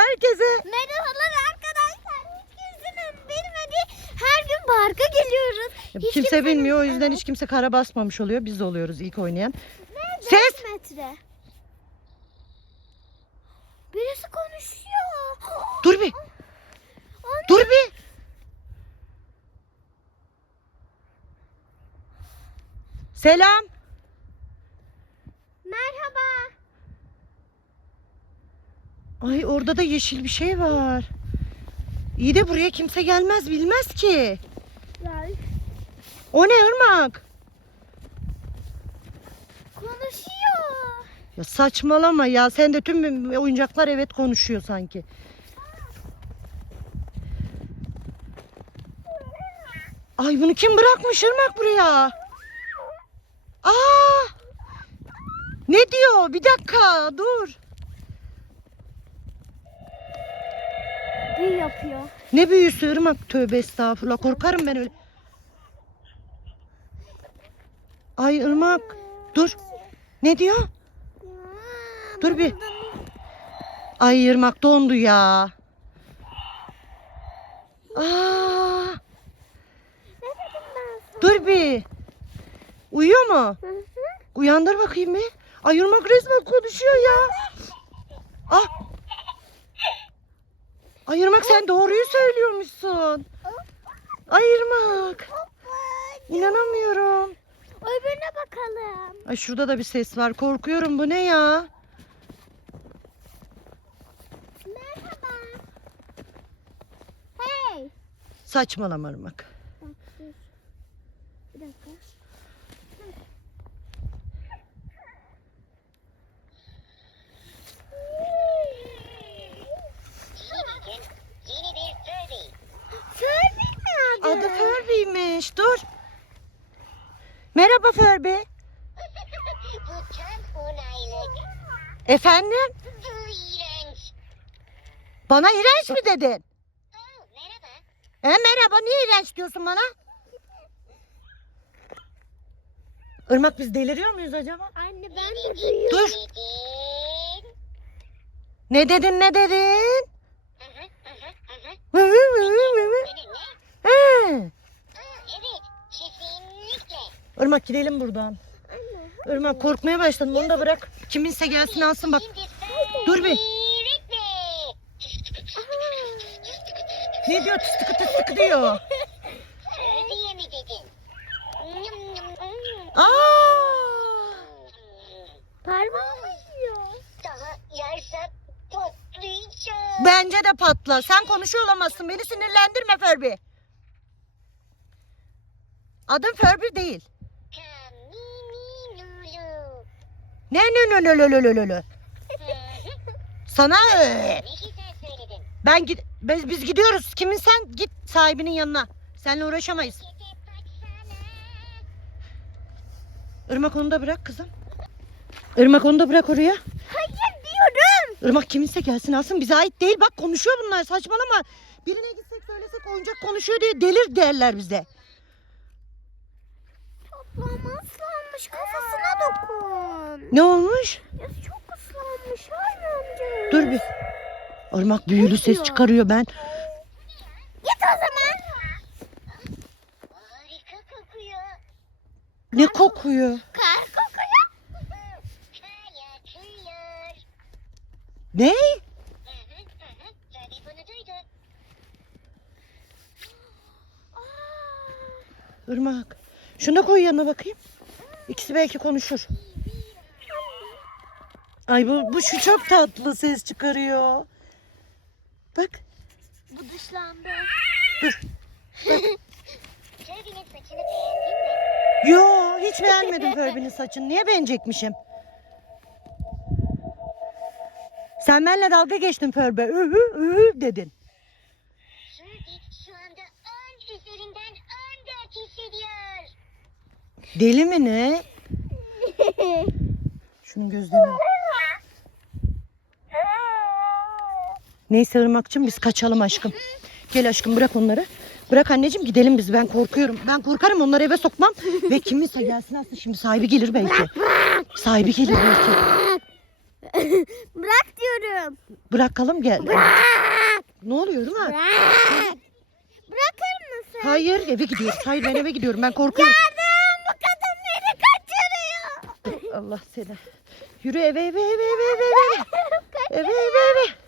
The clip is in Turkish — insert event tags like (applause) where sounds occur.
Herkese. Merhabalar arkadaşlar. Hiç kimsenin bilmediği her gün parka geliyoruz. Hiç kimse kimsenin- bilmiyor o yüzden hiç kimse kara basmamış oluyor. Biz oluyoruz ilk oynayan. Ve Ses! metre. Birisi konuşuyor. Dur bir. Anne. Dur bir. Selam. Merhaba. Ay orada da yeşil bir şey var. İyi de buraya kimse gelmez bilmez ki. Gel. O ne ırmak? Konuşuyor. Ya saçmalama ya. Sen de tüm oyuncaklar evet konuşuyor sanki. Ay bunu kim bırakmış ırmak buraya? Aa! Ne diyor? Bir dakika dur. Büyü yapıyor. Ne büyüsü ırmak? Tövbe estağfurullah. Korkarım ben öyle. Ay ırmak. Dur. Ne diyor? Dur bir. Ay ırmak dondu ya. Aa, dur bir. Uyuyor mu? Uyandır bakayım bir. Ay ırmak resmen konuşuyor ya. Ah. Ay ırmak sen doğruyu söylüyormuşsun. Ay ırmak. İnanamıyorum. Öbürüne bakalım. Ay şurada da bir ses var. Korkuyorum. Bu ne ya? Merhaba. Hey. Saçmalama ırmak. Bak dur. Bir dakika. Yeni gün, yeni bir Furby. Furby mi adı? Adı Furby'ymiş. Dur. Merhaba Furby. Bu tam onaylık. Efendim? Bu iğrenç. Bana iğrenç mi dedin? Oh, merhaba. E merhaba. Niye iğrenç diyorsun bana? Irmak biz deliriyor muyuz acaba? Anne ben de duyuyorum. Dur. Dedin. Ne dedin ne dedin? Hı hı, hı hı, hı hı. Benim ne? Hı. Irmak gidelim buradan. Irmak korkmaya başladım. Onu da bırak. Kiminse gelsin alsın bak. Dur bir. Ne diyor? Tıs tıkı tıs tıkı diyor. Aa! Parmağımı yiyor. Daha yersem patlayacağım. Bence de patla. Sen konuşuyor olamazsın. Beni sinirlendirme Furby. Adın Furby değil. Ne ne ne ne ne ne ne Sana e, şey ben git biz, biz gidiyoruz. Kimin sen git sahibinin yanına. Seninle uğraşamayız. Irmak onu da bırak kızım. Irmak onu da bırak oraya. Hayır diyorum. Irmak kiminse gelsin alsın bize ait değil. Bak konuşuyor bunlar saçmalama. Birine gitsek söylesek oyuncak konuşuyor diye delir derler bize. Toplamazlar ıslanmış kafasına dokun. Ne olmuş? Ya çok ıslanmış hayır amca. Dur bir. Irmak büyülü ses çıkarıyor ben. Git o zaman. Harika kokuyor. Ne kokuyor? Kar kokuyor. Kar. Ne? (laughs) Irmak. Şunu da koy yanına bakayım. İkisi belki konuşur. Ay bu, bu şu çok tatlı ses çıkarıyor. Bak. bu dışlandı. Furby'nin saçını beğendin mi? Yo hiç beğenmedim Furby'nin saçını. Niye beğenecekmişim? Sen benimle dalga geçtin Furby. Ühü ühü dedin. Deli mi ne? (laughs) Şunun gözlerine. bak. Neyse Irmak'cığım biz kaçalım aşkım. Gel aşkım bırak onları. Bırak anneciğim gidelim biz ben korkuyorum. Ben korkarım onları eve sokmam. Ve kiminse gelsin aslında şimdi sahibi gelir belki. Sahibi gelir belki. Bırak (laughs) diyorum. Bırakalım gel. Ne oluyor Irmak? Bırak. Bırakır mısın? Hayır eve gidiyoruz. Hayır ben eve gidiyorum. Ben korkuyorum. Yardım bu kadın beni kaçırıyor. Allah seni. Yürü eve eve eve eve eve. Eve (laughs) eve eve.